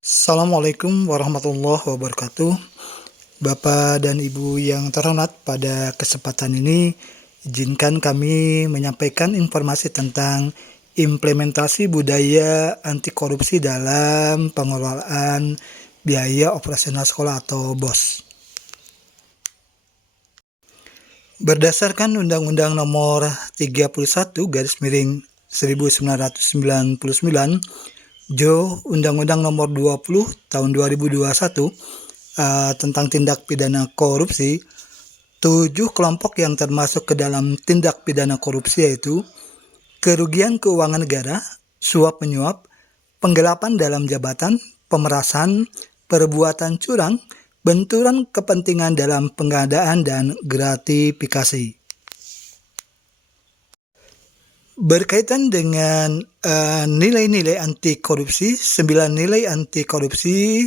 Assalamualaikum warahmatullahi wabarakatuh. Bapak dan Ibu yang terhormat, pada kesempatan ini izinkan kami menyampaikan informasi tentang implementasi budaya anti korupsi dalam pengelolaan biaya operasional sekolah atau BOS. Berdasarkan Undang-Undang Nomor 31/1999 Undang-Undang Nomor 20 Tahun 2021 tentang tindak pidana korupsi, 7 kelompok yang termasuk ke dalam tindak pidana korupsi yaitu kerugian keuangan negara, suap menyuap, penggelapan dalam jabatan, pemerasan, perbuatan curang, benturan kepentingan dalam pengadaan, dan gratifikasi. Berkaitan dengan nilai-nilai anti korupsi, 9 nilai anti korupsi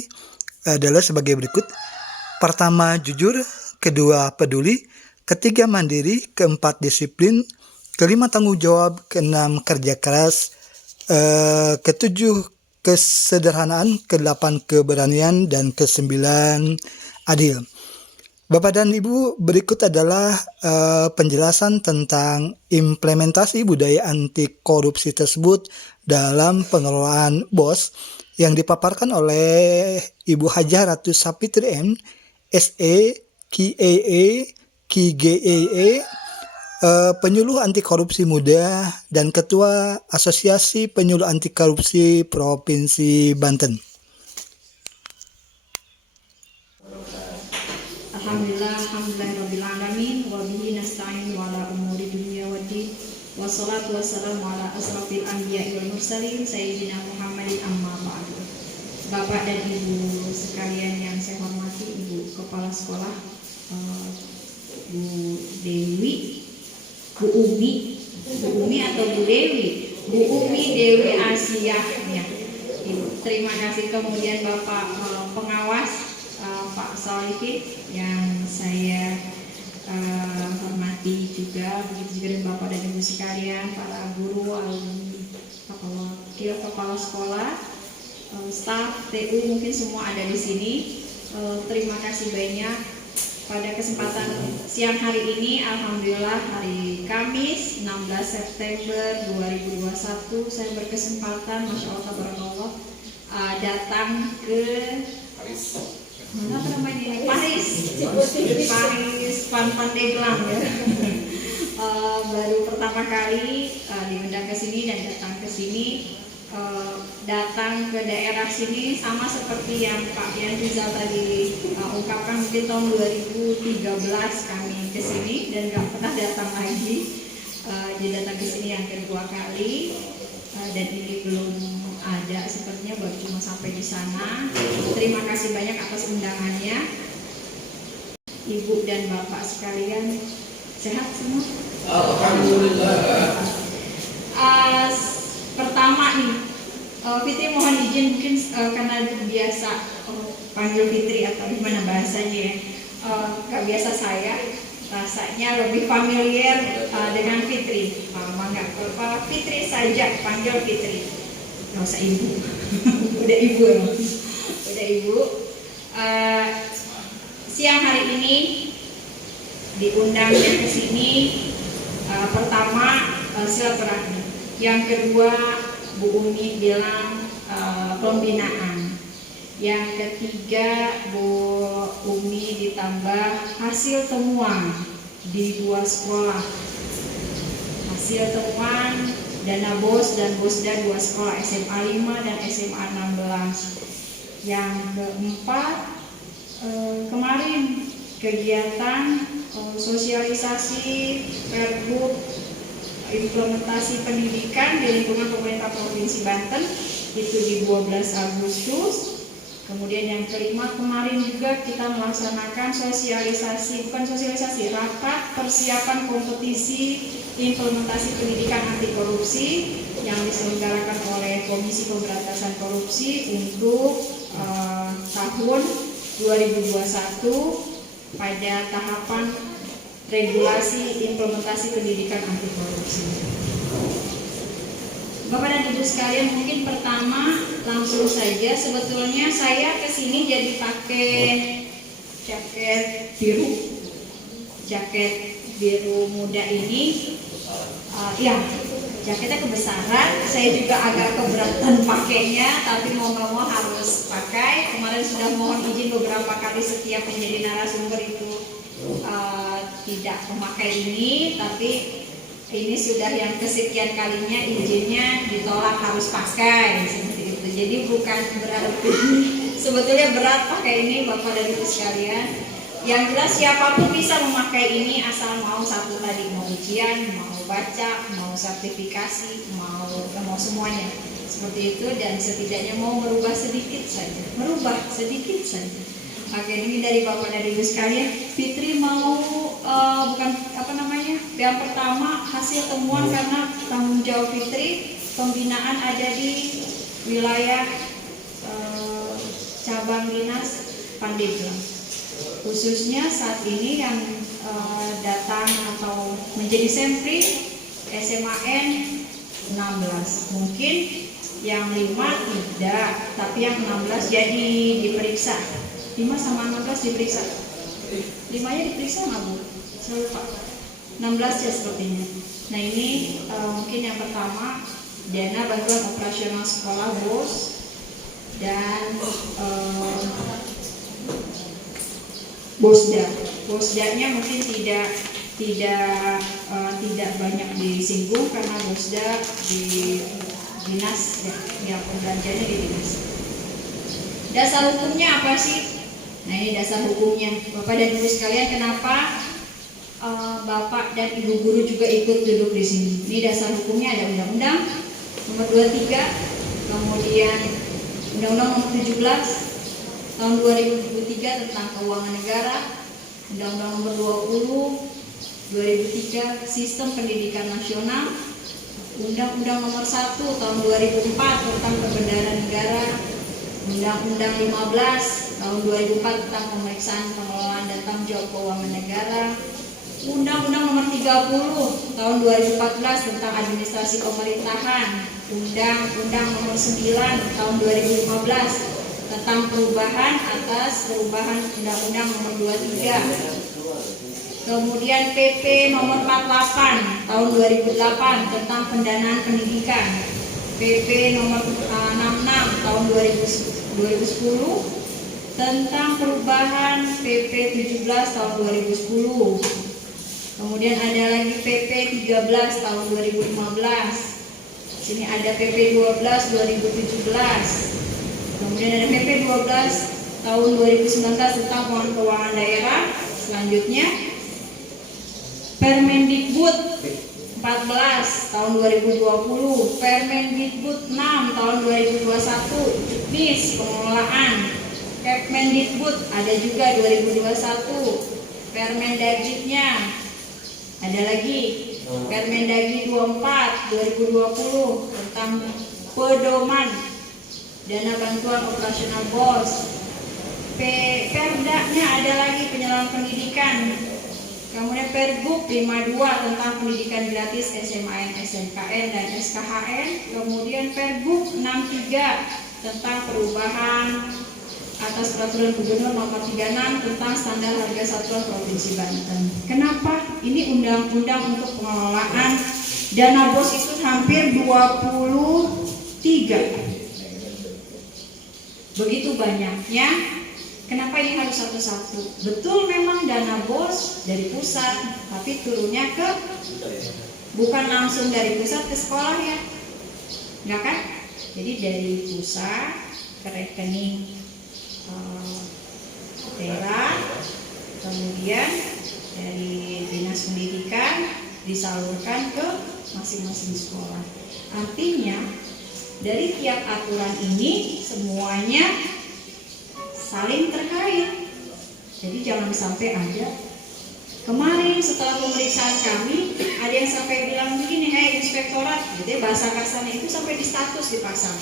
adalah sebagai berikut. Pertama, jujur. Kedua, peduli. Ketiga, mandiri. Keempat, disiplin. Kelima, tanggung jawab. Keenam, kerja keras. Ketujuh, kesederhanaan. Kedelapan, keberanian. Dan kesembilan, adil. Bapak dan Ibu, berikut adalah penjelasan tentang implementasi budaya anti korupsi tersebut dalam pengelolaan BOS yang dipaparkan oleh Ibu Hajah Ratu Sapitri M, SE, KAA, KGAA, penyuluh anti korupsi muda dan Ketua Asosiasi Penyuluh Anti Korupsi Provinsi Banten. Alhamdulillahirrabbilalamin wa bihi nasta'in wa ala umuri dunya waddin wassalatu wassalamu ala asrafil anbiya'i wal mursalin sayyidina Muhammadin amma ba'du. Bapak dan Ibu sekalian yang saya hormati, Ibu Kepala Sekolah, Bu Dewi, Bu Umi atau Bu Dewi? Bu Umi Dewi Asia ya. Ibu, terima kasih. Kemudian Bapak pengawas Pak Solihin yang saya hormati juga, begitu juga dengan Bapak dan Ibu sekalian, para guru, alumni, wakil kepala sekolah, staf TU, mungkin semua ada di sini. Terima kasih banyak. Pada kesempatan siang hari ini, alhamdulillah hari Kamis 16 September 2021, saya berkesempatan, Masya Allah, tabarakallah, datang ke Paris Pandeglang ya. Baru pertama kali diundang ke sini dan datang ke sini. Datang ke daerah sini sama seperti yang Pak Yan Rizal tadi ungkapkan, mungkin tahun 2013 kami ke sini dan gak pernah datang lagi. Jadi datang ke sini yang kedua kali, dan ini belum ada, sepertinya baru cuma sampai di sana. Terima kasih banyak atas undangannya. Ibu dan Bapak sekalian sehat semua? Alhamdulillah. Pertama nih, Fitri mohon izin, mungkin karena biasa panggil Fitri atau gimana bahasanya ya, gak biasa saya, rasanya lebih familiar dengan Fitri. Mama nggak apa, Fitri saja, panggil Fitri, nggak usah ibu. Udah ibu, udah ibu. Siang hari ini diundangnya ke sini, pertama silaturahmi, yang kedua Bu Umi bilang pembinaan, yang ketiga Bu Umi ditambah hasil temuan di 2 sekolah, hasil temuan dana BOS dan BOSDA 2 sekolah, SMA 5 dan SMA 16. Yang keempat, kemarin kegiatan sosialisasi Pergub implementasi pendidikan di lingkungan pemerintah Provinsi Banten itu di 12 Agustus. Kemudian yang kelima, kemarin juga kita melaksanakan rapat persiapan kompetisi implementasi pendidikan anti korupsi yang diselenggarakan oleh Komisi Pemberantasan Korupsi untuk tahun 2021 pada tahapan regulasi implementasi pendidikan anti korupsi. Bapak dan Ibu sekalian, mungkin pertama langsung saja, sebetulnya saya kesini jadi pakai jaket biru muda ini. Ya, jaketnya kebesaran, saya juga agak keberatan pakainya, tapi mau nggak mau harus pakai. Kemarin sudah mohon izin beberapa kali, setiap menjadi narasumber itu tidak memakai ini, tapi ini sudah yang kesekian kalinya izinnya ditolak harus pakai seperti itu. Jadi bukan berarti sebetulnya berat pakai ini Bapak dan Ibu sekalian. Yang jelas siapapun bisa memakai ini asal mau satu tadi, mau ujian, mau baca, mau sertifikasi, mau semuanya seperti itu, dan setidaknya mau merubah sedikit saja. Oke, ini dari Bapak dan Ibu sekalian. Fitri mau yang pertama hasil temuan, karena tanggung jawab Fitri pembinaan ada di wilayah cabang dinas Pandeglang. Khususnya saat ini yang datang atau menjadi sampling SMAN 16. Mungkin yang 5 tidak, tapi yang 16 jadi diperiksa. 5 sama 16 diperiksa. 5-nya diperiksa nggak Bu? Saya lupa. 16 ya sepertinya. Nah ini mungkin yang pertama dana bantuan operasional sekolah BOS, dan Bosda-nya mungkin tidak banyak disinggung karena Bosda di dinas ya pembelanjanya di dinas. Dasar hukumnya apa sih? Nah ini dasar hukumnya Bapak dan Ibu sekalian. Kenapa Bapak dan Ibu guru juga ikut duduk di sini? Ini dasar hukumnya ada Undang-Undang Nomor 23, kemudian Undang-Undang Nomor 17 Tahun 2003 tentang Keuangan Negara, Undang-Undang Nomor 20 2003 Sistem Pendidikan Nasional, Undang-Undang Nomor 1 Tahun 2004 tentang Perbendaharaan Negara, Undang-Undang 15 Tahun 2004 tentang Pemeriksaan Pengelolaan dan Tanggung Jawab Keuangan Negara, Undang-Undang Nomor 30 Tahun 2014 tentang Administrasi Pemerintahan, Undang-Undang Nomor 9 Tahun 2015 tentang perubahan Undang-Undang Nomor 23. Kemudian PP Nomor 48 Tahun 2008 tentang pendanaan pendidikan, PP Nomor 66 Tahun 2010 tentang perubahan PP 17 Tahun 2010. Kemudian ada lagi PP 13 Tahun 2015. Sini ada PP 12 2017. Kemudian ada PP 12 tahun 2019 tentang keuangan daerah. Selanjutnya Permendikbud 14 tahun 2020, Permendikbud 6 tahun 2021, Juknis pengelolaan, Kepmendikbud ada juga 2021, Permendagrinya ada lagi, Permendagri 24 2020 tentang pedoman dana bantuan operasional BOS. Perdanya ada lagi penyelenggaraan pendidikan. Kemudian Pergub 52 tentang pendidikan gratis SMAN, SMKN dan SKHN. Kemudian Pergub 63 tentang perubahan atas peraturan gubernur nomor 36 tentang standar harga satuan provinsi Banten. Kenapa? Ini undang-undang untuk pengelolaan dana BOS itu hampir 23. Begitu banyaknya, kenapa ini harus satu-satu? Betul memang dana BOS dari pusat, tapi turunnya ke bukan langsung dari pusat ke sekolah ya, enggak kan? Jadi dari pusat ke rekening daerah, kemudian dari dinas pendidikan disalurkan ke masing-masing sekolah. Artinya dari tiap aturan ini semuanya saling terkait. Jadi jangan sampai ada. Kemarin setelah pemeriksaan kami ada yang sampai bilang begini, inspektorat, jadi bahasa kasarnya itu sampai di status dipasang.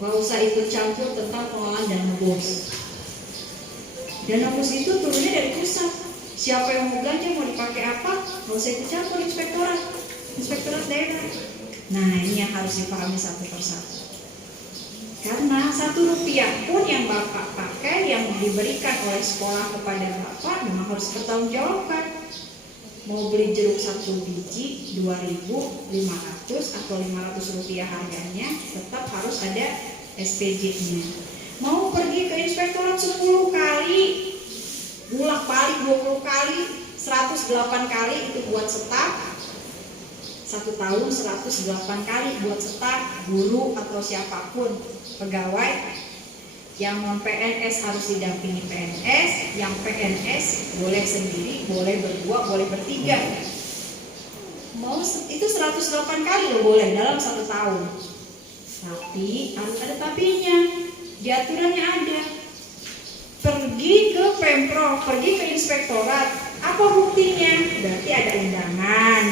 Gak usah ikut campur tentang pengelolaan dana BOS. Dana BOS itu turunnya dari pusat. Siapa yang mau belanja, mau dipakai apa, gak usah ikut campur inspektorat daerah. Nah, ini yang harus dipahami satu persatu. Karena Rp1 pun yang Bapak pakai, yang diberikan oleh sekolah kepada Bapak, memang harus bertanggungjawabkan. Mau beli jeruk 1 biji 2.500 atau Rp500 harganya, tetap harus ada SPJ-nya. Mau pergi ke inspektorat 10 kali, bolak-balik 20 kali, 108 kali itu buat staf. 1 tahun 108 kali buat staf, guru atau siapapun pegawai. Yang non PNS harus didampingi PNS, yang PNS boleh sendiri, boleh berdua, boleh bertiga. Mau itu 108 kali loh boleh dalam 1 tahun. Tapi harus ada tapinya. Di aturannya ada. Pergi ke Pemprov, pergi ke inspektorat. Apa buktinya? Berarti ada undangan.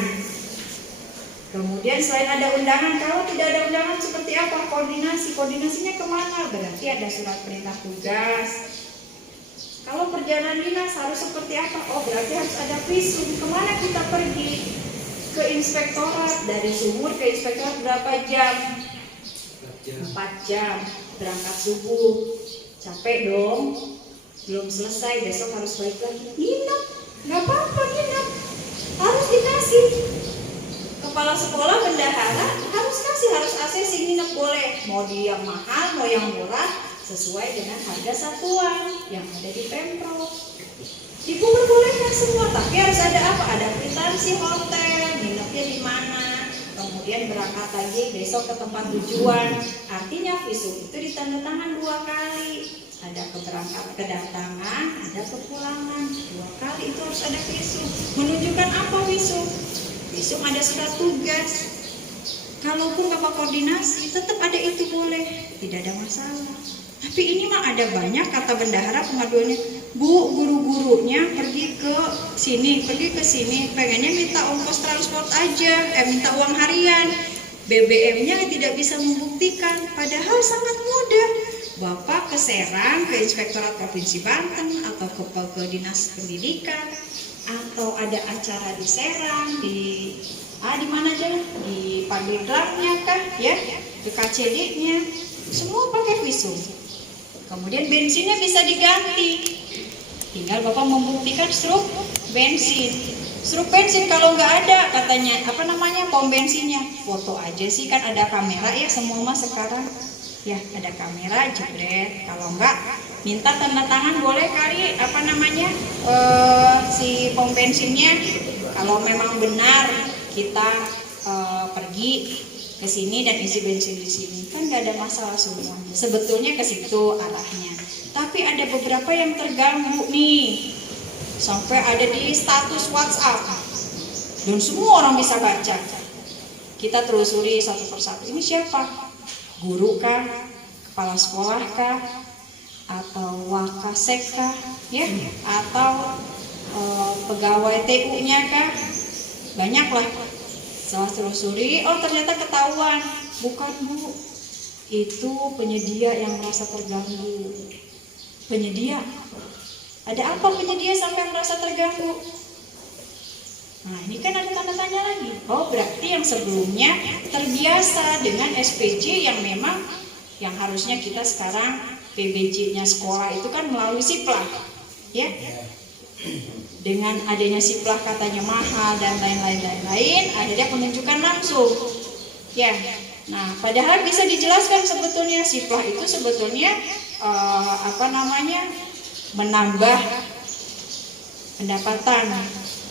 Kemudian selain ada undangan, kalau tidak ada undangan seperti apa? Koordinasinya kemana? Berarti ada surat perintah tugas. Kalau perjalanan dinas harus seperti apa? Oh, berarti harus ada visum. Kemana kita pergi? Ke inspektorat. Dari Sumur ke inspektorat berapa jam? 4 jam. Berangkat subuh. Capek dong. Belum selesai, besok harus balik lagi. Nginep. Nggak apa-apa nginep. Harus dikasih. Kepala sekolah, bendahara harus ACC nginep boleh. Mau dia yang mahal, mau yang murah, sesuai dengan harga satuan yang ada di Pemprov. Diperbolehkan semua, tapi harus ada apa? Ada kwitansi hotel, nginepnya di mana, kemudian berangkat lagi besok ke tempat tujuan. Artinya visum itu ditandatangan 2 kali. Ada kedatangan, ada kepulangan. 2 kali itu harus ada visum. Menunjukkan apa visum? Visum ada surat tugas. Kalaupun Bapak koordinasi, tetap ada itu boleh, tidak ada masalah. Tapi ini mah ada banyak kata bendahara pengaduannya. Bu, guru-gurunya pergi ke sini, pergi ke sini, pengennya minta ongkos transport aja, minta uang harian. BBM-nya tidak bisa membuktikan, padahal sangat mudah. Bapak ke Serang, ke Inspektorat Provinsi Banten, atau ke Dinas Pendidikan, atau ada acara di Serang, di mana aja, di Pandeglang-nya kah, ya, di KCD-nya, semua pakai visum. Kemudian bensinnya bisa diganti, tinggal Bapak membuktikan struk bensin. Struk bensin kalau nggak ada, katanya pom bensinnya, foto aja sih, kan ada kamera ya semua mas sekarang, ya ada kamera, jebret. Kalau nggak, minta tanda tangan boleh kali, si pom bensinnya. Kalau memang benar kita pergi ke sini dan isi bensin di sini, kan nggak ada masalah semua. Sebetulnya ke situ arahnya. Tapi ada beberapa yang terganggu nih, sampai ada di status WhatsApp dan semua orang bisa baca. Kita telusuri satu persatu. Ini siapa? Guru kah? Kepala sekolah kah? Atau wakasek kah? Ya? Atau pegawai TU-nya kah? Banyaklah. Saya telusuri, oh ternyata ketahuan, bukan Bu, itu penyedia yang merasa terganggu. Penyedia, ada apa penyedia sampai merasa terganggu? Nah ini kan ada tanda tanya lagi. Oh berarti yang sebelumnya terbiasa dengan SPJ yang memang yang harusnya kita sekarang PBJ-nya sekolah itu kan melalui Siplah, ya. Dengan adanya Siplah katanya mahal dan lain-lain, akhirnya penunjukan langsung. Ya, nah padahal bisa dijelaskan sebetulnya Siplah itu sebetulnya menambah pendapatan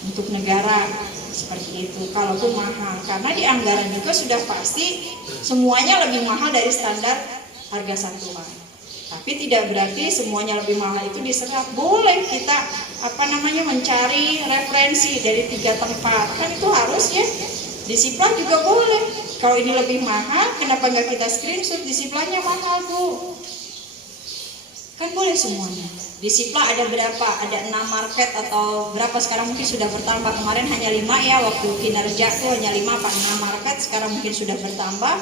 untuk negara seperti itu. Kalaupun mahal, karena di anggaran juga sudah pasti semuanya lebih mahal dari standar harga satuan. Tapi tidak berarti semuanya lebih mahal itu diserap. Boleh kita mencari referensi dari 3 tempat. Kan itu harus ya. Di Siplah juga boleh. Kalau ini lebih mahal, kenapa nggak kita screenshot? Di Siplahnya mahal Bu. Kan boleh semuanya. Di Siplah ada berapa? Ada 6 market atau berapa sekarang mungkin sudah bertambah. Kemarin hanya 5 ya, waktu kinerja tuh hanya 5 apa 6 market, sekarang mungkin sudah bertambah.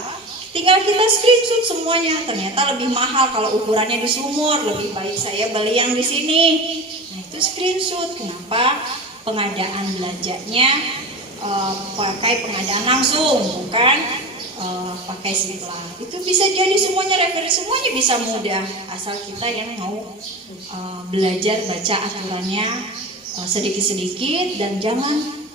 Tinggal kita screenshot semuanya. Ternyata lebih mahal kalau ukurannya di Sumur, lebih baik saya beli yang di sini. Nah itu screenshot. Kenapa? Pengadaan belanjanya pakai pengadaan langsung, bukan pakai Simpla. Itu bisa jadi semuanya referensi, semuanya bisa mudah asal kita yang mau belajar baca aturannya sedikit-sedikit, dan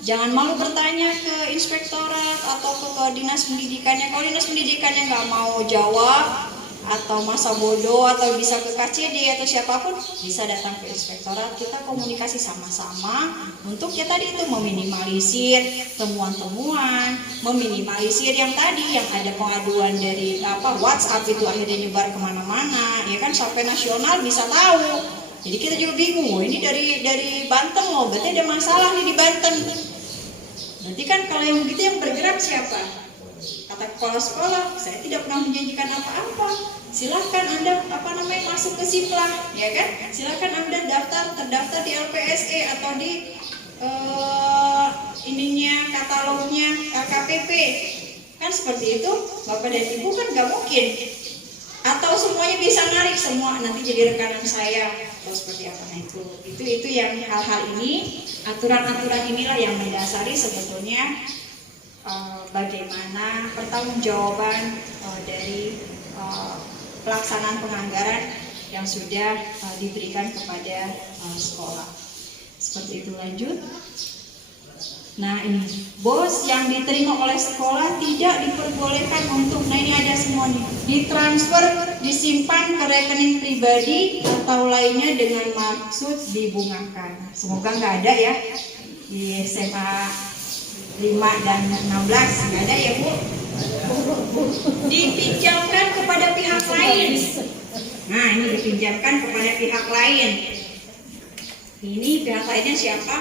jangan malu bertanya ke inspektorat atau ke dinas pendidikannya. Kalau dinas pendidikannya nggak mau jawab atau masa bodoh atau bisa ke KCD atau siapapun, bisa datang ke inspektorat. Kita komunikasi sama-sama untuk ya tadi itu meminimalisir temuan-temuan, meminimalisir yang tadi yang ada pengaduan dari WhatsApp itu akhirnya nyebar kemana-mana, ya kan, sampai nasional bisa tahu. Jadi kita juga bingung, ini dari Banten loh, berarti ada masalah nih di Banten. Berarti kan kalau yang begitu yang bergerak siapa? Kata kepala sekolah, saya tidak pernah menjanjikan apa-apa. Silahkan Anda masuk ke Simpla, ya kan? Silahkan Anda terdaftar di LPSE atau di katalognya LKPP. Kan seperti itu, Bapak dan Ibu kan nggak mungkin. Atau semuanya bisa narik semua nanti jadi rekanan saya atau seperti apa. Nah itu yang hal-hal ini, aturan-aturan inilah yang mendasari sebetulnya bagaimana pertanggungjawaban dari pelaksanaan penganggaran yang sudah diberikan kepada sekolah. Seperti itu. Lanjut. Nah ini, bos yang diterima oleh sekolah tidak diperbolehkan untuk, nah ini ada semua nih, ditransfer, disimpan ke rekening pribadi atau lainnya dengan maksud dibungakan. Semoga nggak ada ya di SMA 5 dan 16, nggak ada ya Bu. Dipinjamkan kepada pihak lain. Nah ini dipinjamkan kepada pihak lain. Ini pihak lainnya siapa?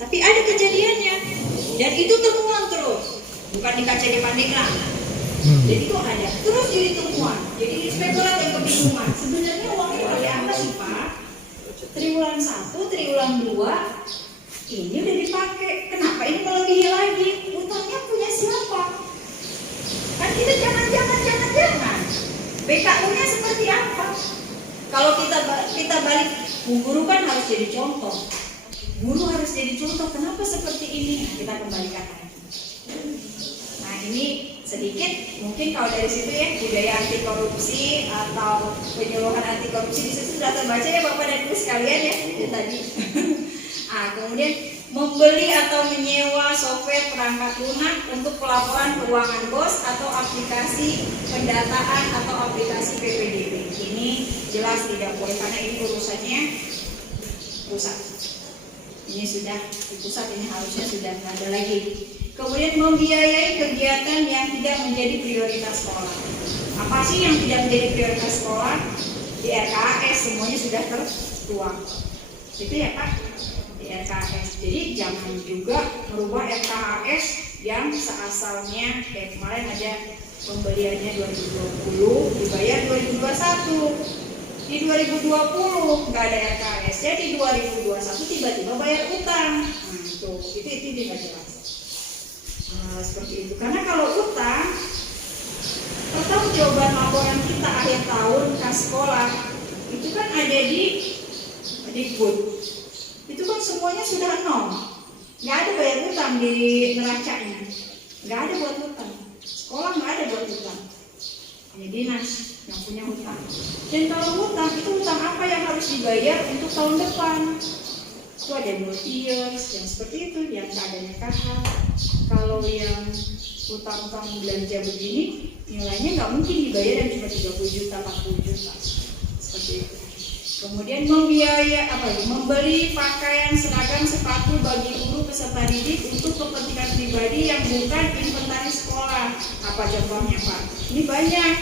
Tapi ada kejadiannya, dan itu temuan terus, bukan di KCD Pandeglang. Jadi itu ada, terus jadi temuan. Jadi inspektorat yang kebingungan, sebenarnya uangnya pakai apa sih Pak? Triwulan 1, triwulan 2, ini udah dipakai, kenapa ini melebihi lagi? Utangnya punya siapa? Kan kita jangan. BKU-nya seperti apa? Kalau kita balik, Bu Guru kan harus jadi contoh. Guru harus jadi contoh, kenapa seperti ini? Nah, kita kembalikan lagi. Nah ini sedikit, mungkin kalau dari situ ya, budaya anti korupsi atau penyuluhan anti korupsi di situ sudah terbaca ya Bapak dan Ibu sekalian ya, itu tadi. Kemudian membeli atau menyewa software perangkat lunak untuk pelaporan keuangan bos atau aplikasi pendataan atau aplikasi PPDB. Ini jelas tidak boleh karena ini urusannya pusat. Ini sudah di pusat, ini harusnya sudah nggak ada lagi. Kemudian membiayai kegiatan yang tidak menjadi prioritas sekolah. Apa sih yang tidak menjadi prioritas sekolah? Di RKAS semuanya sudah tertuang. Itu ya Pak, di RKAS. Jadi jangan juga merubah RKAS yang seasalnya kayak kemarin ada pembeliannya 2020 dibayar 2021. Di 2020 nggak ada RKS, jadi 2021 tiba-tiba bayar utang. Nah itu tidak jelas. Seperti itu. Karena kalau utang, pertanggungjawaban laporan kita akhir tahun kas sekolah itu kan ada di Dikbud. Itu kan semuanya sudah nol, nggak ada bayar utang di neracanya, nggak ada buat utang. Sekolah nggak ada buat utang. Ini dinas yang punya hutang. Dan kalau hutang, itu hutang apa yang harus dibayar untuk tahun depan? Itu ada multi-years yang seperti itu, yang keadaannya KH. Kalau yang hutang-hutang belanja begini, nilainya nggak mungkin dibayar yang cuma 30 juta, 40 juta. Seperti itu. Kemudian membeli pakaian, seragam, sepatu bagi guru peserta didik untuk kepentingan pribadi yang bukan inventaris sekolah. Apa contohnya Pak? Ini banyak.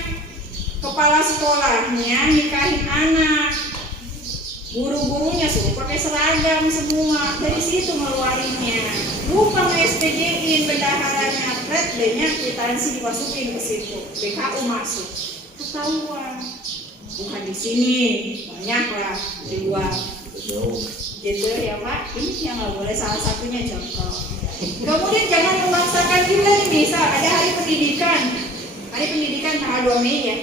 Kepala sekolahnya nikahin anak, guru-gurunya suruh pakai seragam semua, dari situ ngeluarinnya. Lupa nge-SPJ-in bendaharanya, banyak kwitansi dimasukin ke situ, BKU masuk, ketahuan. Bukan di sini, banyak lah di luar. Gitu ya Pak, ini yang nggak boleh, salah satunya contoh. Kemudian jangan memaksakan juga nih, misal ada hari pendidikan tanggal 2 Mei ya.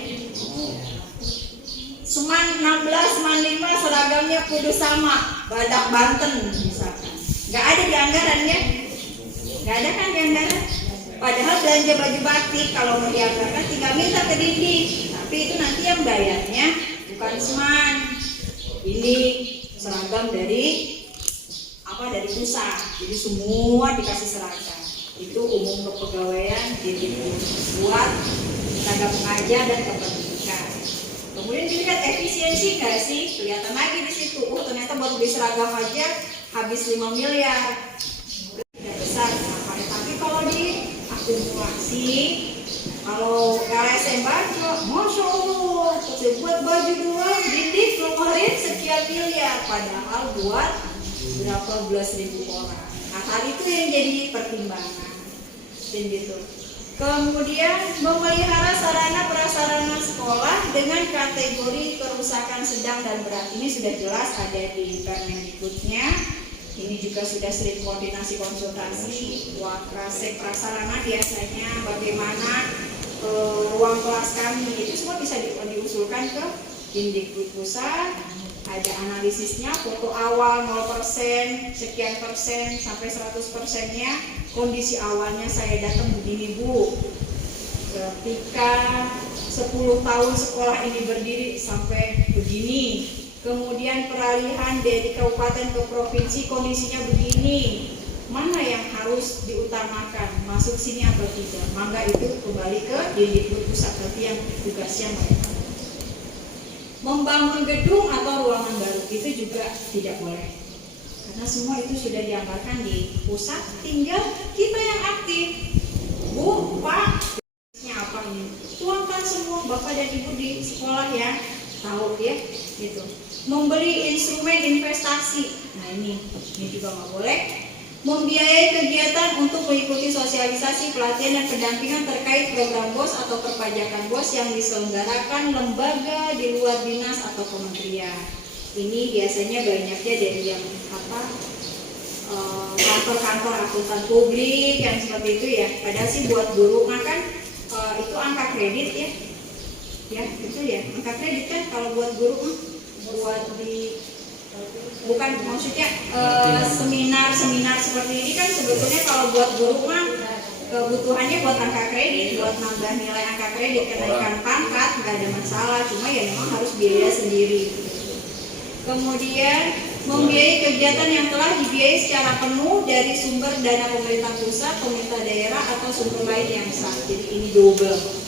Seman 16, Seman 5 seragamnya kudu sama, Badak Banten misalkan. Nggak ada di anggaran ya? Nggak ada kan di anggaran? Padahal belanja baju batik kalau mau dianggarkan tinggal minta ke Dindik, tapi itu nanti yang bayarnya bukan Seman. Ini seragam dari pusat, jadi semua dikasih seragam. Itu umum kepegawaian Dindik buat tenaga pengajar dan kependidikan. Kemudian dilihat efisiensi nggak sih, kelihatan lagi di situ. Ternyata baru beli seragam aja habis 5 miliar. Tidak besar. Nah, tapi kalau di akumulasi, kalau LSM Bajo, masya Allah, buat baju doang Dindik keluarin sekian miliar, padahal buat berapa belas ribu orang. Nah, hal itu yang jadi pertimbangan, dan gitu. Kemudian memelihara sarana prasarana sekolah dengan kategori kerusakan sedang dan berat. Ini sudah jelas ada di Permendikbudnya. Ini juga sudah sering koordinasi konsultasi. Wakrasek prasarana biasanya bagaimana ruang kelas kami, itu semua bisa diusulkan ke Dindikbud pusat. Ada analisisnya, foto awal 0%, sekian persen sampai 100%-nya. Kondisi awalnya saya datang begini Bu, ketika 10 tahun sekolah ini berdiri sampai begini. Kemudian peralihan dari kabupaten ke provinsi kondisinya begini. Mana yang harus diutamakan, masuk sini atau tidak? Maka itu kembali ke Dindikbud pusat, tapi yang tugasnya mereka. Membangun gedung atau ruangan baru itu juga tidak boleh, karena semua itu sudah dianggarkan di pusat, tinggal kita yang aktif. Bu, Pak, apa ini? Tuangkan semua Bapak dan Ibu di sekolah ya, tahu ya, gitu. Membeli instrumen investasi, nah ini juga nggak boleh. Membiayai kegiatan untuk mengikuti sosialisasi, pelatihan, dan pendampingan terkait program BOS atau perpajakan BOS yang diselenggarakan lembaga di luar dinas atau kementerian. Ini biasanya banyaknya dari yang kantor-kantor akuntan publik yang seperti itu ya. Padahal sih buat guru kan itu angka kredit ya itu ya angka kredit kan kalau buat guru buat di bukan maksudnya seminar seperti ini kan sebetulnya kalau buat guru mah kebutuhannya buat angka kredit, buat nambah nilai angka kredit, kenaikan pangkat nggak ada masalah, cuma ya memang harus biaya sendiri. Kemudian membiayai kegiatan yang telah dibiayai secara penuh dari sumber dana pemerintah pusat, pemerintah daerah atau sumber lain yang sah, jadi ini double.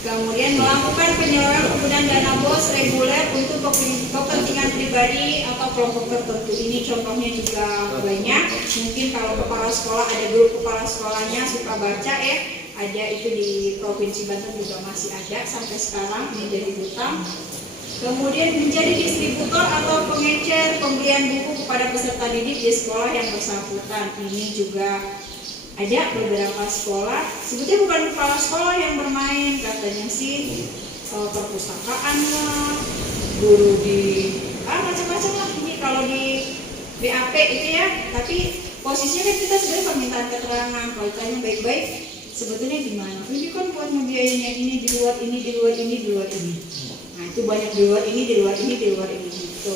Kemudian melakukan penyaluran penggunaan dana BOS reguler untuk kepentingan pribadi atau kelompok tertentu. Ini contohnya juga banyak. Mungkin kalau kepala sekolah, ada grup kepala sekolahnya suka baca ya. Ada itu di Provinsi Banten juga masih ada sampai sekarang menjadi hutang. Kemudian menjadi distributor atau pengecer pembelian buku kepada peserta didik di sekolah yang bersangkutan. Ini juga ada beberapa sekolah, sebetulnya bukan kepala sekolah yang bermain, katanya sih perpustakaan lah, guru di macam-macam lah. Ini kalau di BAP itu ya, tapi posisinya kita sebenarnya permintaan keterangan. Kalau ditanya baik-baik, sebetulnya gimana? Ini kan buat membiayainya ini di luar ini, di luar ini, di luar ini. Nah itu banyak di luar ini, di luar ini, di luar ini gitu.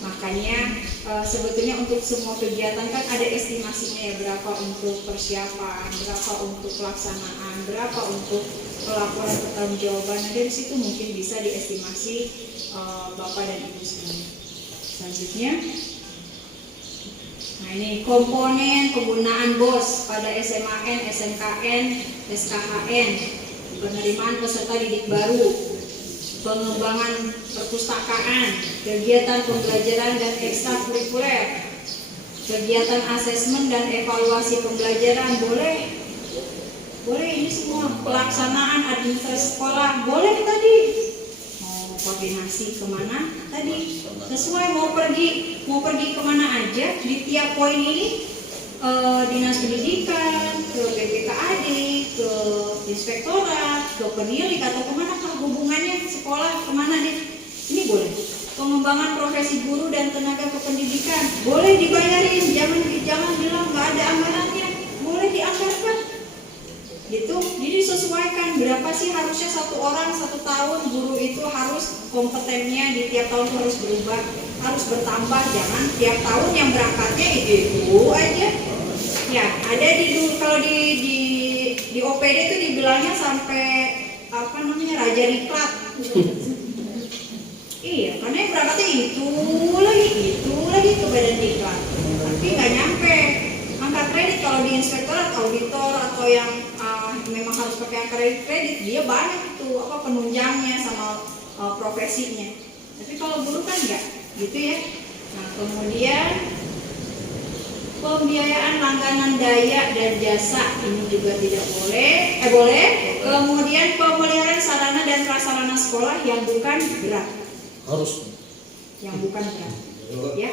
Makanya sebetulnya untuk semua kegiatan kan ada estimasinya ya, berapa untuk persiapan, berapa untuk pelaksanaan, berapa untuk pelaporan pertanggungjawaban. Nah dari situ mungkin bisa diestimasi Bapak dan Ibu sekalian. Selanjutnya, nah ini komponen penggunaan BOS pada SMAN, SMKN, SKHN, penerimaan peserta didik baru, pengembangan perpustakaan, kegiatan pembelajaran dan ekstrakurikuler, kegiatan asesmen dan evaluasi pembelajaran boleh ini semua. Pelaksanaan administrasi sekolah boleh tadi. Mau koordinasi kemana tadi sesuai, mau pergi kemana aja di tiap poin ini, dinas pendidikan, ke BPKAD, ke inspektorat, ke penilik atau kemana hubungannya sekolah kemana nih, ini boleh. Pengembangan profesi guru dan tenaga kependidikan boleh dibayarin, jangan bilang nggak ada anggarannya, boleh dianggarkan gitu. Jadi sesuaikan berapa sih harusnya satu orang 1 tahun guru itu harus kompetennya di tiap tahun harus berubah, harus bertambah, jangan tiap tahun yang berangkatnya itu aja. Ya, ada kalau di di OPD itu dibilangnya sampai apa namanya raja diklat. Iya, karena yang berangkatnya itu lagi ke badan diklat, tapi nggak nyampe angka kredit. Kalau di inspektorat auditor atau yang memang harus pakai angka kredit, dia banyak itu apa penunjangnya sama profesinya. Tapi kalau guru kan enggak gitu ya. Nah, kemudian pembiayaan langganan daya dan jasa ini juga tidak boleh. Boleh. Kemudian pemeliharaan sarana dan prasarana sekolah yang bukan berat. Harus. Yang bukan berat. Ya.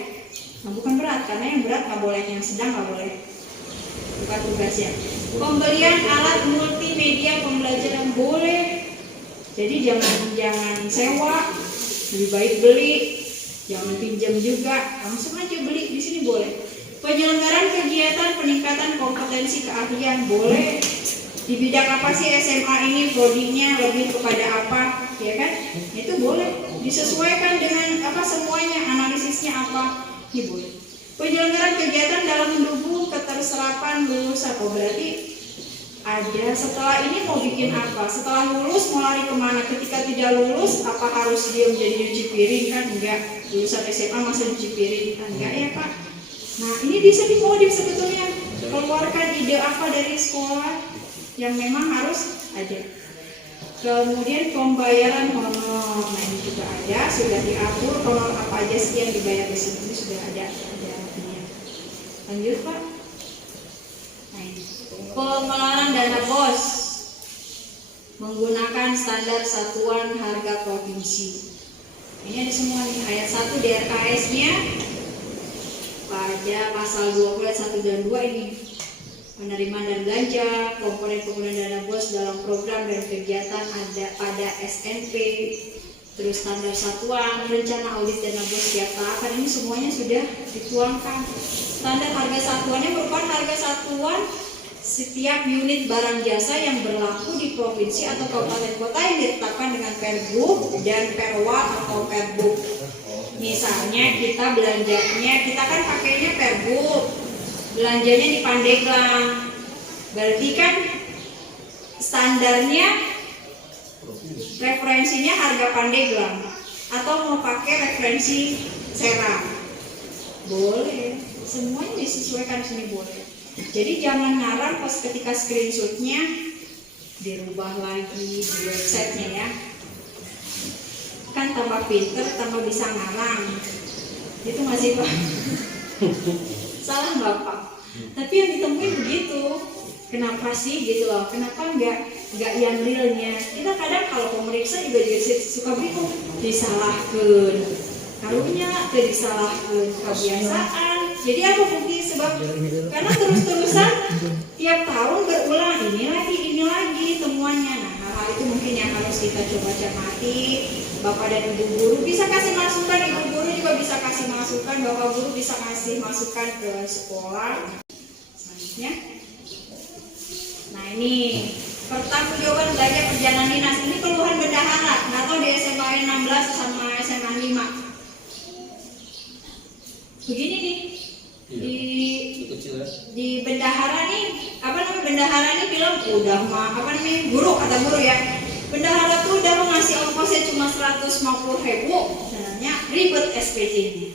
Yang bukan berat, karena yang berat nggak boleh, yang sedang nggak boleh. Bukan tugasnya. Pembelian alat multimedia pembelajaran boleh. Jadi jangan sewa, lebih baik beli. Jangan pinjam juga, langsung aja beli di sini boleh. Penyelenggaraan kegiatan peningkatan kompetensi keahlian boleh. Di bidang apa sih SMA ini, prodinya lebih kepada apa, ya kan? Itu boleh. Disesuaikan dengan apa semuanya, analisisnya apa, ini boleh. Penyelenggaraan kegiatan dalam mendukung keterserapan lulusan. Oh berarti ada setelah ini mau bikin apa? Setelah lulus mau lari kemana? Ketika tidak lulus, apa harus dia menjadi nyuci piring? Kan enggak. Lulusan SMA masa nyuci piring? Kan enggak ya Pak? Nah ini bisa dimodif sebetulnya. Keluarkan ide apa dari sekolah yang memang harus ada. Kemudian pembayaran honor, nah ini juga ada, sudah diatur honor apa aja sih yang dibayar di sini sudah ada artinya. Lanjut Pak. Nah ini pengelolaan dana BOS menggunakan standar satuan harga provinsi. Ini ada semua nih ayat 1 DRKS-nya pada pasal 20 ayat 1 dan 2 ini. Penerimaan dan belanja, komponen penggunaan dana BOS dalam program dan kegiatan ada pada SNP, terus standar satuan, rencana audit dana BOS setiap tahun, ini semuanya sudah dituangkan. Standar harga satuannya merupakan harga satuan setiap unit barang jasa yang berlaku di provinsi atau kabupaten kota yang ditetapkan dengan Pergub dan Perwal atau Perbuk. Misalnya kita belanjanya, kita kan pakainya Pergub. Belanjanya di Pandeglang, berarti kan standarnya referensinya harga Pandeglang atau mau pakai referensi Serang, boleh, semuanya disesuaikan sini boleh. Jadi jangan ngarang pas ketika screenshotnya dirubah lagi di websitenya ya, kan tambah pinter tambah bisa ngarang, itu masih Pak. Salah Bapak. Tapi yang ditemuin begitu. Kenapa sih gitu loh? Kenapa enggak yang realnya? Kita kadang kalau pemeriksa juga suka bingung. Disalahkan. Karunya disalahkan kebiasaan. Jadi apa bukti sebab? Karena terus-terusan tiap tahun berulang ini lagi temuannya. Nah, hal-hal itu mungkin yang harus kita coba cermati. Bapak dan Ibu guru bisa kasih masukan, Ibu guru juga bisa kasih masukan, Bapak guru bisa kasih masukan ke sekolah. Selanjutnya, nah ini pertanggungjawaban belanja perjalanan dinas. Ini keluhan bendahara, nggak tahu di SMA 16 sama SMA 5. Begini nih, di bendahara nih, apa namanya bendahara nih bilang udah mah apa namanya guru kata guru ya. Bendahara tuh udah mengasih ongkosnya cuma 150.000, sebenarnya ribet SPJ-nya.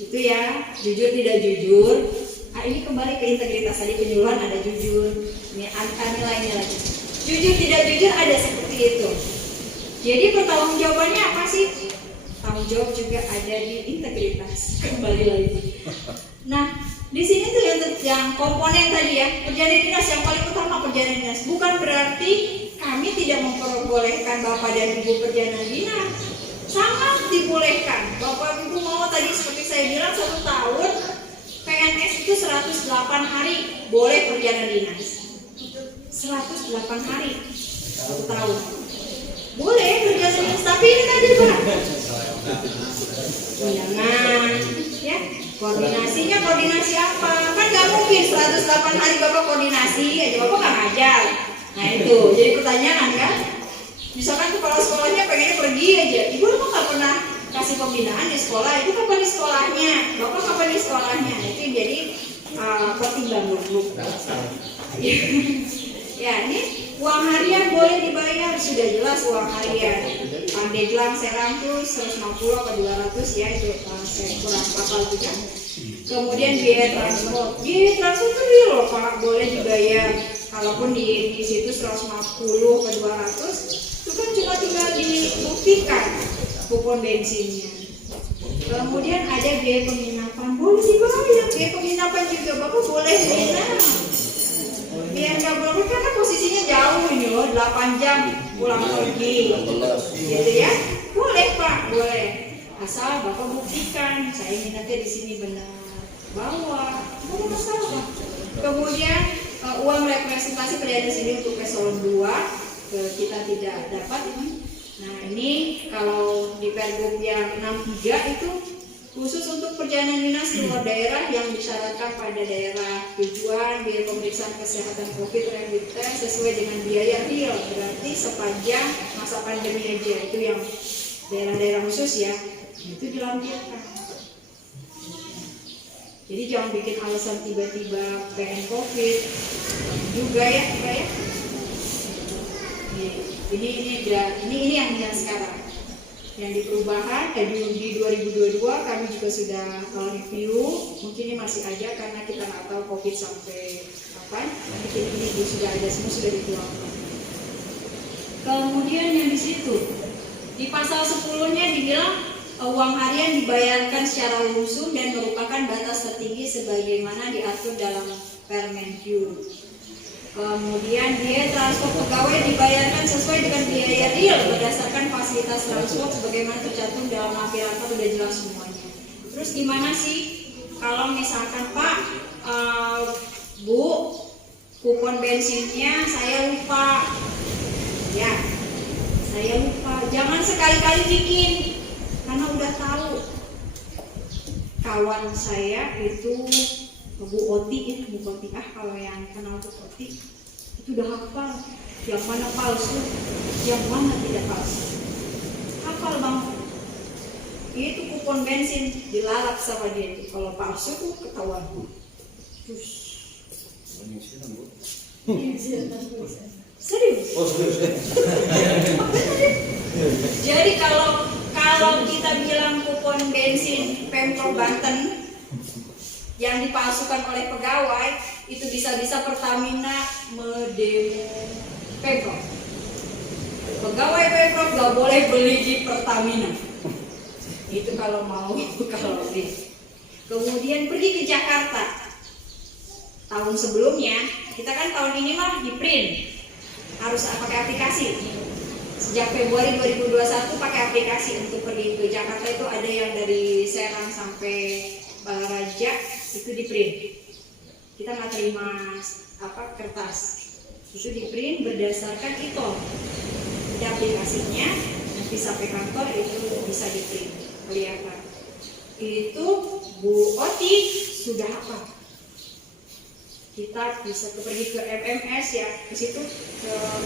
Itu ya, jujur tidak jujur. Ini kembali ke integritas tadi penyuluhan ada jujur. Ini angka nilainya lagi. Jujur tidak jujur ada seperti itu. Jadi pertanggungjawabannya apa sih? Tanggung jawab juga ada di integritas. Kembali lagi. Nah, di sini tuh yang komponen tadi ya, perjalanan dinas yang paling utama perjalanan dinas. Bukan berarti kami tidak memperbolehkan Bapak dan Ibu perjalanan dinas. Sangat dibolehkan. Bapak Ibu mau tadi seperti saya bilang 1 tahun PNS itu 108 hari boleh perjalanan dinas. 108 hari 1 tahun. Boleh perjalanan dinas, tapi ini tadi Pak. Undangan, ya. Koordinasi apa? Kan nggak mungkin 108 hari Bapak koordinasi aja, Bapak nggak ngajar. Nah itu, jadi pertanyaan kan? Misalkan kepala sekolahnya pengennya pergi aja, Ibu emang nggak pernah kasih pembinaan di sekolah, Ibu kapan di sekolahnya? Bapak kapan di sekolahnya? Nah, itu jadi pertimbangan dulu. Ya, ini uang harian boleh dibayar, sudah jelas uang harian. Pandeglang Serang tuh 150 atau 200 ya, itu saya kurang hafal juga. Kemudian biaya transport tuh real loh Pak, boleh dibayar. Kalaupun di situ 150 ke 200, itu kan cuma tinggal dibuktikan kupon bensinnya. Kemudian ada biaya penginapan, boleh dibayar. Biaya penginapan juga Bapak boleh menginap. Biar nggak boros karena posisinya jauh ini loh, 8 jam pulang pergi, gitu ya. Boleh Pak, boleh. Asal Bapak buktikan, saya minatnya di sini benar. Bawa, nggak ada masalah. Kemudian uang representasi perdana sini untuk eselon 2 kita tidak dapat ini. Nah ini kalau di Pergub yang 63 itu khusus untuk perjalanan dinas luar daerah yang disyaratkan pada daerah tujuan, biaya pemeriksaan kesehatan COVID rapid test sesuai dengan biaya real, berarti sepanjang masa pandemi aja, itu yang daerah-daerah khusus ya, itu dilampirkan. Jadi jangan bikin alasan tiba-tiba pengen COVID juga ya, Pak ya. Ini yang sekarang. Yang di perubahan di 2022 kami juga sudah review, mungkin ini masih ada karena kita nggak tahu COVID sampai kapan. Nanti ini sudah ada, semua sudah dituangkan. Kemudian yang di situ di pasal 10-nya dibilang uang harian dibayarkan secara langsung dan merupakan batas tertinggi sebagaimana diatur dalam Permenkyu. Kemudian biaya transport pegawai dibayarkan sesuai dengan biaya real berdasarkan fasilitas transport sebagaimana tercantum dalam lampiran 4, udah jelas semuanya. Terus gimana sih kalau misalkan Pak, Bu, kupon bensinnya saya lupa, ya saya lupa, jangan sekali-kali bikin karena udah tahu kawan saya itu Bu Oti, Bu Oti, kalau yang kenal Bu Oti itu udah hafal yang mana palsu, yang mana tidak palsu. Hafal bang, itu kupon bensin dilalap sama dia itu. Kalau palsu tuh ketahuan. Terus. Serius? Oh serius. Jadi kalau kita bilang kupon bensin Pemprov Banten yang dipalsukan oleh pegawai, itu bisa-bisa Pertamina mendemo Pemprov. Pegawai Pemprov gak boleh beli di Pertamina. Itu kalau mau, kalau beli. Kemudian pergi ke Jakarta. Tahun sebelumnya, kita kan tahun ini mah di print, harus pakai aplikasi. Sejak Februari 2021 pakai aplikasi untuk pergi ke Jakarta, itu ada yang dari Serang sampai Raja itu di print. Kita nggak terima kertas, itu di print berdasarkan itu. Ada aplikasinya, nanti sampai kantor itu bisa di print, kelihatan. Itu Bu Oti sudah apa? Kita bisa pergi ke MMS ya, ke situ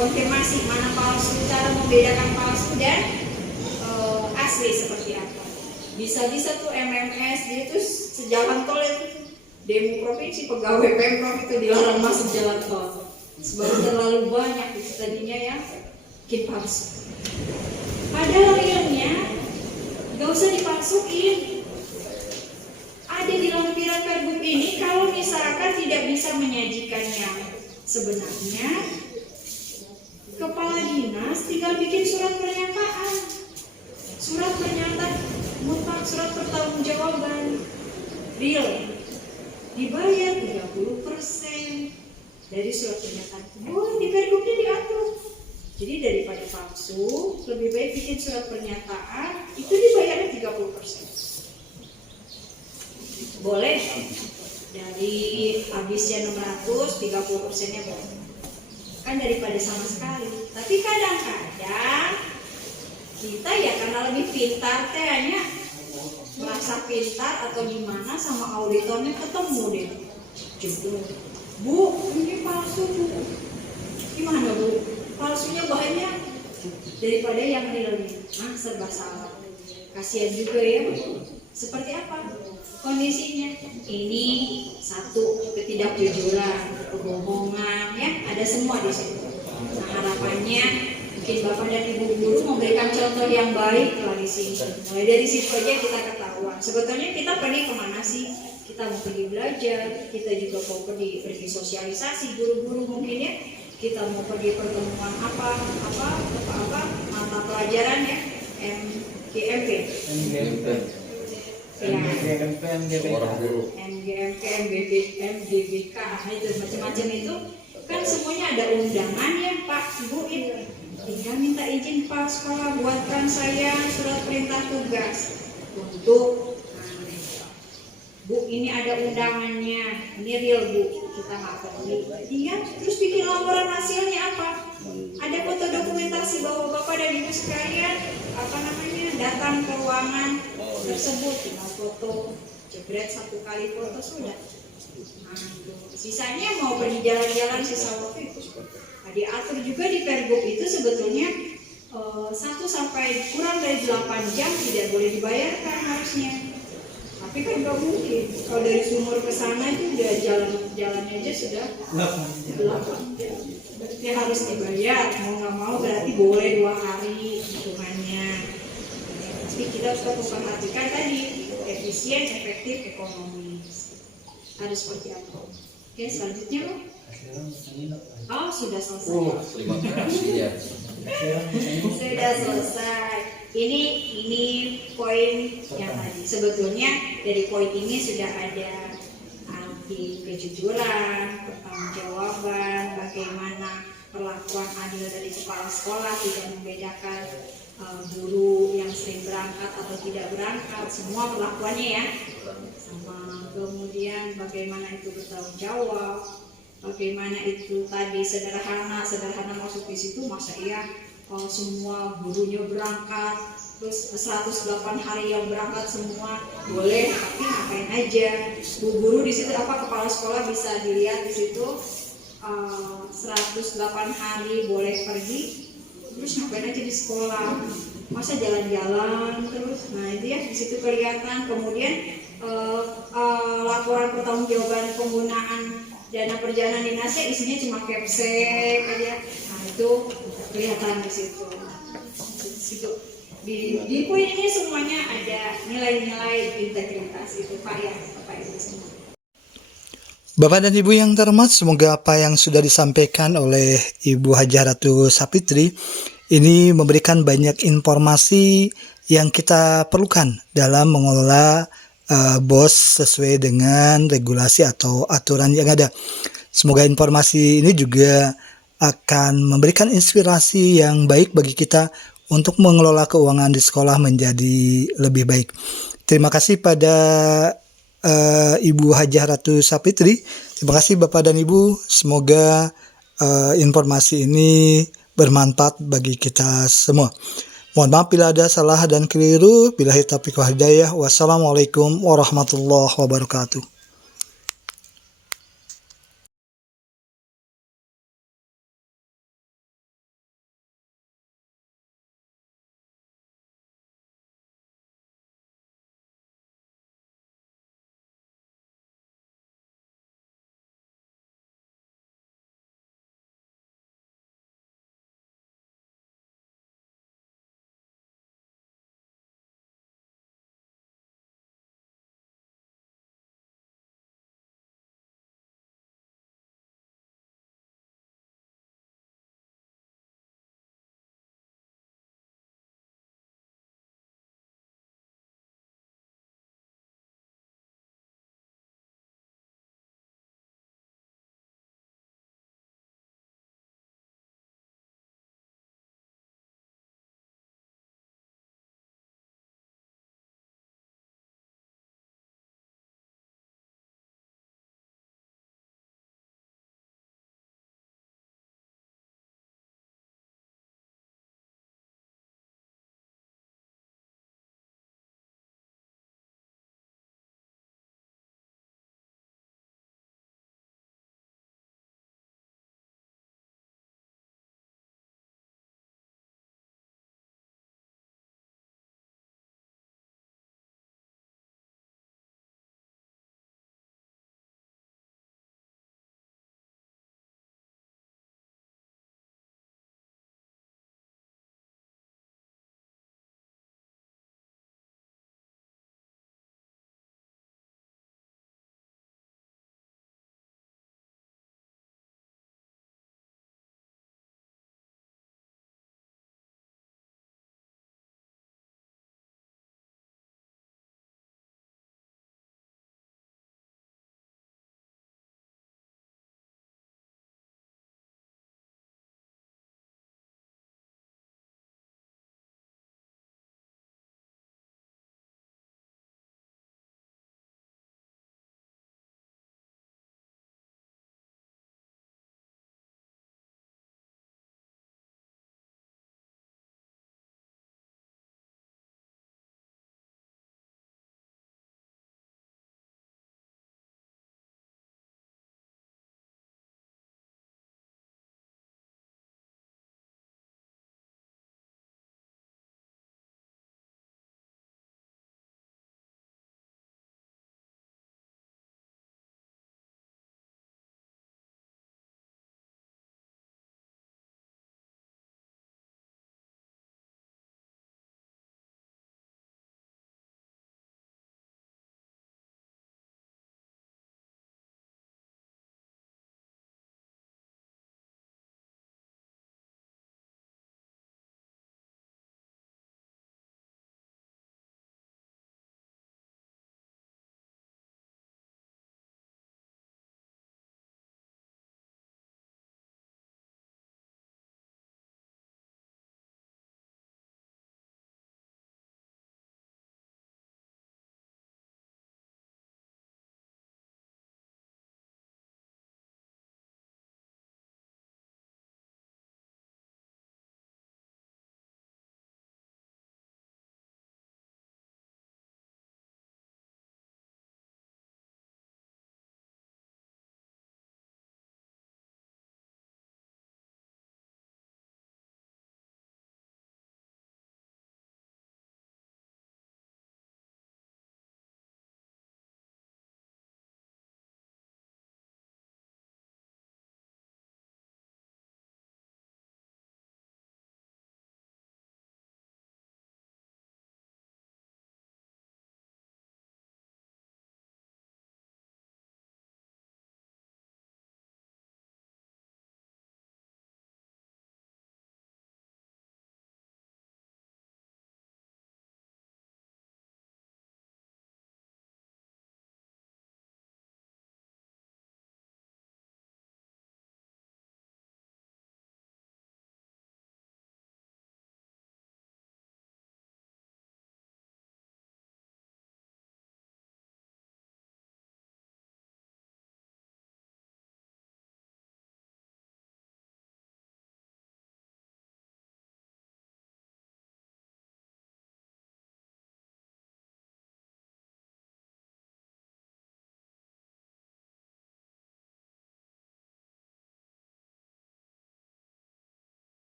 konfirmasi mana palsu, cara membedakan palsu dan asli seperti apa. Bisa-bisa tuh MMS dia tuh sejalan tol itu demo provinsi, pegawai Pemprov itu dilarang masuk jalan tol sebab terlalu banyak itu tadinya ya bikin palsu. Padahal realnya gak usah dipalsuin. Ada di lampiran Pergub ini, kalau misalkan tidak bisa menyajikan yang sebenarnya, kepala dinas tinggal bikin surat pernyataan, surat pernyataan mutlak, surat pertanggungjawaban real, dibayar 30% dari surat pernyataan. Oh, di Pergubnya diatur. Jadi daripada palsu, lebih baik bikin surat pernyataan, itu dibayarnya 30%. Boleh dari habisnya 600, 30%-nya boleh. Kan daripada sama sekali. Tapi kadang-kadang kita ya karena lebih pintar tehnya, merasa pintar atau gimana sama auditornya ketemu deh. Gitu. Bu, ini palsu Bu. Gimana Bu? Palsunya banyak daripada yang realnya. Serba salah. Kasihan juga ya. Seperti apa kondisinya? Ini satu, ketidakjujuran, kebohongan, ya ada semua di situ. Nah, harapannya mungkin Bapak dan Ibu guru memberikan contoh yang baik lah di sini. Mulai dari situ aja kita ketahuan. Sebetulnya kita pergi kemana sih? Kita mau pergi belajar, kita juga mau pergi sosialisasi, guru-guru mungkin ya. Kita mau pergi pertemuan apa mata pelajaran ya, MGMP. MGMP, MGBK, itu macam-macam itu kan semuanya ada undangan ya Pak, Ibu ini. Tinggal minta izin Pak sekolah buatkan saya surat perintah tugas untuk Bu, ini ada undangannya, ini real Bu, kita nggak pergi. Iya, terus bikin laporan hasilnya apa? Ada foto dokumentasi bahwa Bapak dan Ibu sekalian datang ke ruangan tersebut, tinggal foto, jebret 1 kali foto sudah. Nah, sisanya mau pergi jalan-jalan sisa waktu itu. Nah, diatur juga di Pergub itu sebetulnya 1 sampai kurang dari 8 jam tidak boleh dibayarkan harusnya. Tapi kan nggak mungkin, kalau dari sumur ke sana itu udah jalannya aja sudah 8 jam. Berarti harus dibayar, mau nggak mau berarti boleh 2 hari hitungannya. Tapi kita harus memperhatikan tadi, efisien, efektif, ekonomis. Harus seperti apa? Oke, selanjutnya loh. Oh, sudah selesai. Terima kasih ya. Sudah selesai. Ini poin yang tadi. Sebetulnya dari poin ini sudah ada arti kejujuran, pertanggungjawaban, bagaimana perlakuan adil dari kepala sekolah, tidak membedakan guru yang sering berangkat atau tidak berangkat, semua perlakuannya ya. Sama kemudian bagaimana itu bertanggung jawab, bagaimana itu tadi sederhana masuk di situ, masa iya semua gurunya berangkat, terus 108 hari yang berangkat semua boleh, tapi ngapain aja? Bu guru di situ kepala sekolah bisa dilihat di situ 108 hari boleh pergi, terus ngapain aja di sekolah? Masa jalan-jalan terus? Nah itu ya di situ kelihatan. Kemudian laporan pertanggungjawaban penggunaan dana perjalanan dinasnya isinya cuma capsek aja. Nah itu kelihatan di situ. Di poin ini semuanya ada nilai-nilai integritas itu Pak ya, Bapak Ibu semua. Bapak dan Ibu yang terhormat, semoga apa yang sudah disampaikan oleh Ibu Hajah Ratu Sapitri ini memberikan banyak informasi yang kita perlukan dalam mengelola BOS sesuai dengan regulasi atau aturan yang ada. Semoga informasi ini juga akan memberikan inspirasi yang baik bagi kita untuk mengelola keuangan di sekolah menjadi lebih baik. Terima kasih pada Ibu Hajah Ratu Sapitri. Terima kasih Bapak dan Ibu. Semoga informasi ini bermanfaat bagi kita semua. Mohon maaf bila ada salah dan keliru. Billahi taufiq wal hidayah. Wassalamualaikum warahmatullahi wabarakatuh.